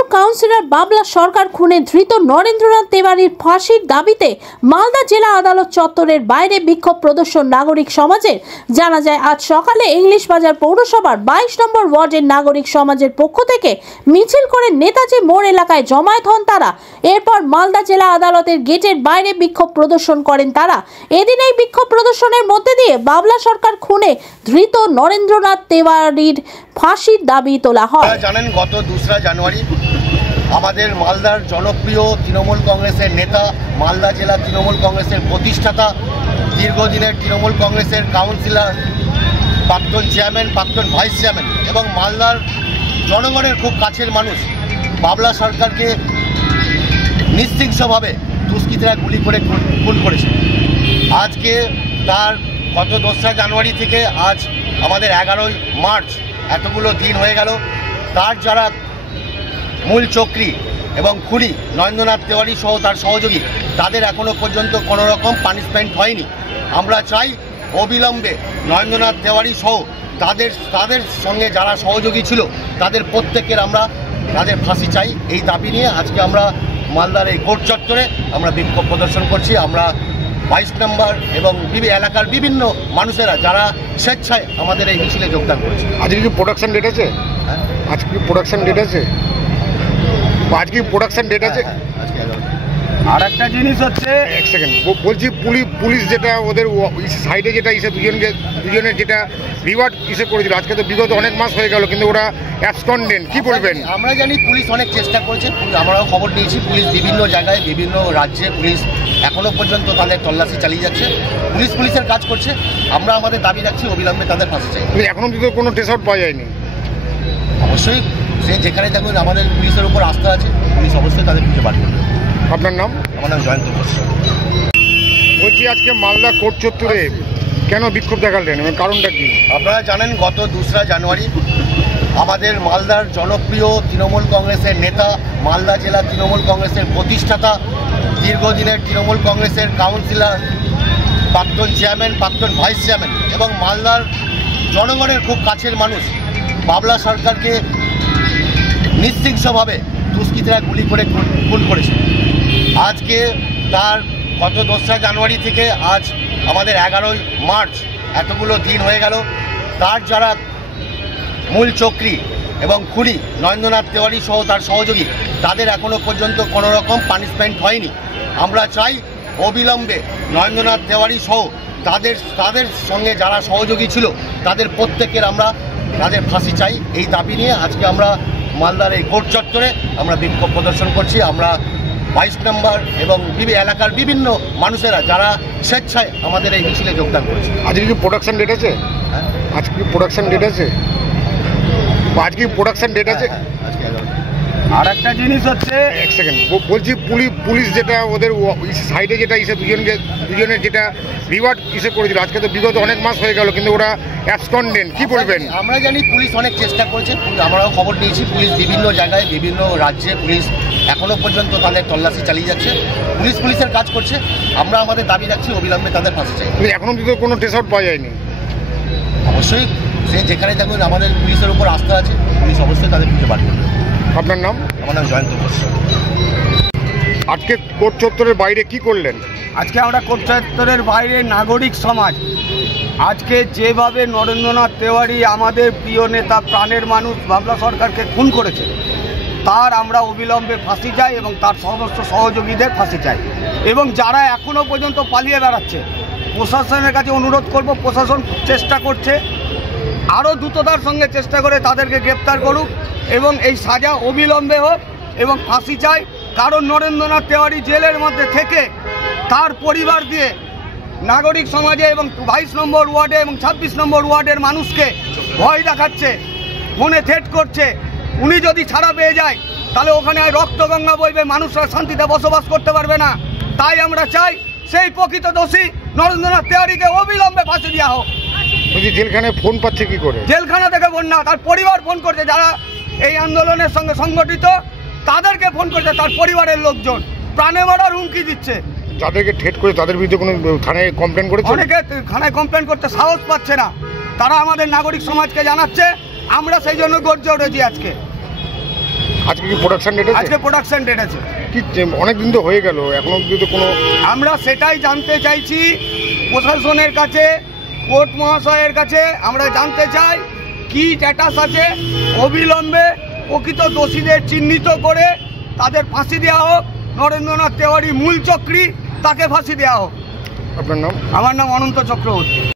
Trinamool councillor বাবলা সরকার খুনে ধৃত নরেন্দ্রনাথ তেওয়ারির ফাঁসির দাবিতে মালদা জেলা আদালত চত্বরের বাইরে বিক্ষোভ প্রদর্শন নাগরিক সমাজের। জানা যায় আজ সকালে ইংলিশ বাজার পৌরসভার 22 নম্বর ওয়ার্ডের নাগরিক সমাজের পক্ষ থেকে মিছিল করে নেতাজি মোড় এলাকায় জমায়েত হন তারা। এরপর মালদা জেলা আদালতের গেটের বাইরে বিক্ষোভ প্রদর্শন করেন তারা। এদিন এই বিক্ষোভ প্রদর্শনের মধ্যে দিয়ে বাবলা সরকার খুনে ধৃত নরেন্দ্রনাথ তেওয়ারির ফাঁসির দাবি তোলা হয়। জানেন গত 2রা জানুয়ারি আমাদের মালদার জনপ্রিয় তৃণমূল কংগ্রেসের নেতা, মালদা জেলা তৃণমূল কংগ্রেসের প্রতিষ্ঠাতা, দীর্ঘদিনের তৃণমূল কংগ্রেসের কাউন্সিলর, প্রাক্তন চেয়ারম্যান, প্রাক্তন ভাইস চেয়ারম্যান এবং মালদার জনগণের খুব কাছের মানুষ বাবলা সরকারকে নিঃশংসভাবে দুষ্কৃতীরা গুলি করে খুন করেছে। আজকে তার গত 2রা জানুয়ারি থেকে আজ আমাদের 11ই মার্চ এতগুলো দিন হয়ে গেল। তার যারা মূল চক্রী এবং খুনি নরেন্দ্রনাথ তেওয়ারি সহ তার সহযোগী, তাদের এখনও পর্যন্ত কোনো রকম পানিশমেন্ট হয়নি। আমরা চাই অবিলম্বে নরেন্দ্রনাথ তেওয়ারি সহ তাদের সঙ্গে যারা সহযোগী ছিল তাদের প্রত্যেকের আমরা তাদের ফাঁসি চাই। এই দাবি নিয়ে আজকে আমরা মালদার এই কোর্ট চত্বরে আমরা বিক্ষোভ প্রদর্শন করছি। আমরা 22 নম্বর এবং এলাকার বিভিন্ন মানুষেরা যারা স্বেচ্ছায় আমাদের এই মিছিলে যোগদান করেছে। আজকে কি প্রোডাকশন ডেট আছে? হ্যাঁ, আজকে কি প্রোডাকশন ডেট আছে? আজকে প্রোডাকশন ডেট আছে? আজকে 11। আর একটা জিনিস হচ্ছে, এক সেকেন্ড বলছি, পুলিশ যেটা ওদের সাইডে যেটা দুজনের যেটা বিবাদ করেছিল, আজকে তো বিগত অনেক মাস হয়ে গেল, কিন্তু ওরা অ্যাবসকন্ডেন্ট, কি বলবেন? আমরা জানি পুলিশ অনেক চেষ্টা করেছে, আমরাও খবর নিয়েছি। পুলিশ বিভিন্ন জায়গায় বিভিন্ন রাজ্যে পুলিশ এখনো পর্যন্ত তাদের তল্লাশি চালিয়ে যাচ্ছে। পুলিশের কাজ করছে। আমরা আমাদের দাবি রাখছি অবিলম্বে তাদের ফাঁসি চাই। এখনো কিন্তু কোনো ট্রেস আউট পাওয়া যায়নি। অবশ্যই সে যেখানে থাকুন আমাদের পুলিশের উপর আস্থা আছে, পুলিশ অবশ্যই তাদের খুঁজে বার করবে। আপনার নাম? আমার নাম জয়ন্ত ঘোষ। বলছি আজকে মালদা কোর্ট চত্বরে কেন বিক্ষোভ দেখালেন এবং কারণটা কি? আপনারা জানেন গত 2রা জানুয়ারি আমাদের মালদার জনপ্রিয় তৃণমূল কংগ্রেসের নেতা, মালদা জেলা তৃণমূল কংগ্রেসের প্রতিষ্ঠাতা, দীর্ঘদিনের তৃণমূল কংগ্রেসের কাউন্সিলর, প্রাক্তন চেয়ারম্যান, প্রাক্তন ভাইস চেয়ারম্যান এবং মালদার জনগণের খুব কাছের মানুষ বাবলা সরকারকে নিঃশংসভাবে দুষ্কৃতীরা গুলি করে খুন করেছে। আজকে তার গত 2রা জানুয়ারি থেকে আজ আমাদের 11ই মার্চ এতগুলো দিন হয়ে গেল। তার যারা মূল চক্রী এবং খুনি নরেন্দ্রনাথ তেওয়ারি সহ তার সহযোগী, তাদের এখনও পর্যন্ত কোনো রকম পানিশমেন্ট হয়নি। আমরা চাই অবিলম্বে নরেন্দ্রনাথ তেওয়ারি সহ তাদের সঙ্গে যারা সহযোগী ছিল তাদের প্রত্যেকের আমরা তাদের ফাঁসি চাই। এই দাবি নিয়ে আজকে আমরা মালদার এই কোর্ট চত্বরে আমরা বিক্ষোভ প্রদর্শন করছি। আমরা 22 নম্বর এবং এলাকার বিভিন্ন মানুষেরা যারা স্বেচ্ছায় আমাদের এই মিছিলে যোগদান করেছে। আজকে কি প্রোডাকশন ডেট আছে? হ্যাঁ, আজকে কি প্রোডাকশন ডেট আছে? আজকে প্রোডাকশন ডেট আছে? আজকে 11। আর একটা জিনিস হচ্ছে, এক সেকেন্ড বলছি, পুলিশ যেটা ওদের সাইডে যেটা দুজনের যেটা বিবাদ করেছিল, আজকে তো বিগত অনেক মাস হয়ে গেল, কিন্তু ওরা অ্যাবসকন্ডেন্ট, কি বলবেন? আমরা জানি পুলিশ অনেক চেষ্টা করেছে। আমরাও খবর নিয়েছি। পুলিশ বিভিন্ন জায়গায় বিভিন্ন রাজ্যে পুলিশ এখনো পর্যন্ত তাদের তল্লাশি চালিয়ে যাচ্ছে। পুলিশের কাজ করছে। আমরা আমাদের দাবি রাখছি অবিলম্বে তাদের ফাঁসি চাই। এখনো কিন্তু কোনো ট্রেস আউট পাওয়া যায়নি। অবশ্যই সে যেখানে থাকুন আমাদের পুলিশের উপর আস্থা আছে, পুলিশ অবশ্যই তাদের খুঁজে বার করবে। আপনার নাম? আমার নাম জয়ন্ত ঘোষ। আজকে কোর্ট চত্বরের বাইরে কি করলেন? আজকে আমরা কোর্ট চত্বরের বাইরে নাগরিক সমাজ আজকে যেভাবে নরেন্দ্রনাথ তেওয়ারি আমাদের প্রিয় নেতা, প্রাণের মানুষ বাবলা সরকারকে খুন করেছে, তার আমরা অবিলম্বে ফাঁসি চাই এবং তার সমস্ত সহযোগীদের ফাঁসি চাই। এবং যারা এখনও পর্যন্ত পালিয়ে বেড়াচ্ছে, প্রশাসনের কাছে অনুরোধ করব, প্রশাসন চেষ্টা করছে, আরও দ্রুততার সঙ্গে চেষ্টা করে তাদেরকে গ্রেপ্তার করুক এবং এই সাজা অবিলম্বে হোক এবং ফাঁসি চাই। কারণ নরেন্দ্রনাথ তেওয়ারি জেলের মধ্যে থেকে তার পরিবার দিয়ে নাগরিক সমাজে এবং 22 নম্বর ওয়ার্ডে এবং 26 নম্বর ওয়ার্ডের মানুষকে ভয় দেখাচ্ছে, মনে থ্রেট করছে। উনি যদি ছাড়া পেয়ে যায় তাহলে ওখানে রক্তগঙ্গা বইবে, মানুষরা শান্তিতে বসবাস করতে পারবে না। তাই আমরা চাই সেই প্রকৃত দোষী নরেন্দ্রনাথ তেওয়ারিকে অবিলম্বে ফাঁসি দেওয়া হোক। জেলখানায় ফোন পাচ্ছে কি করে? জেলখানা থেকে ফোন না, তার পরিবার ফোন করছে, যারা এই আন্দোলনের সঙ্গে সংগঠিত তাদেরকে ফোন করছে, তার পরিবারের লোকজন প্রাণে মারার হুমকি দিচ্ছে। যাদেরকে ঠেট করে তাদের বিরুদ্ধে কোনো থানায় কমপ্লেন করেছে? অনেকে থানায় কমপ্লেন করতে সাহস পাচ্ছে না। তারা আমাদের নাগরিক সমাজকে জানাচ্ছে, আমরা সেই জন্য গর্জে উঠেছি আজকে। আজকে কি প্রোডাকশন ডেট আছে? আজকে প্রোডাকশন ডেট আছে। কি অনেক দিন তো হয়ে গেল, এখনো অবধি তো কোনো। আমরা সেটাই জানতে চাইছি প্রশাসনের কাছে, কোর্ট মহাশয়ের কাছে আমরা জানতে চাই কি স্ট্যাটাস আছে। অবিলম্বে প্রকৃত দোষীদের চিহ্নিত করে তাদের ফাঁসি দেওয়া হোক। নরেন্দ্রনাথ তেওয়ারি মূল চক্রী, তাকে ফাঁসি দেওয়া হোক। আপনার নাম? আমার নাম অনন্ত চক্রবর্তী।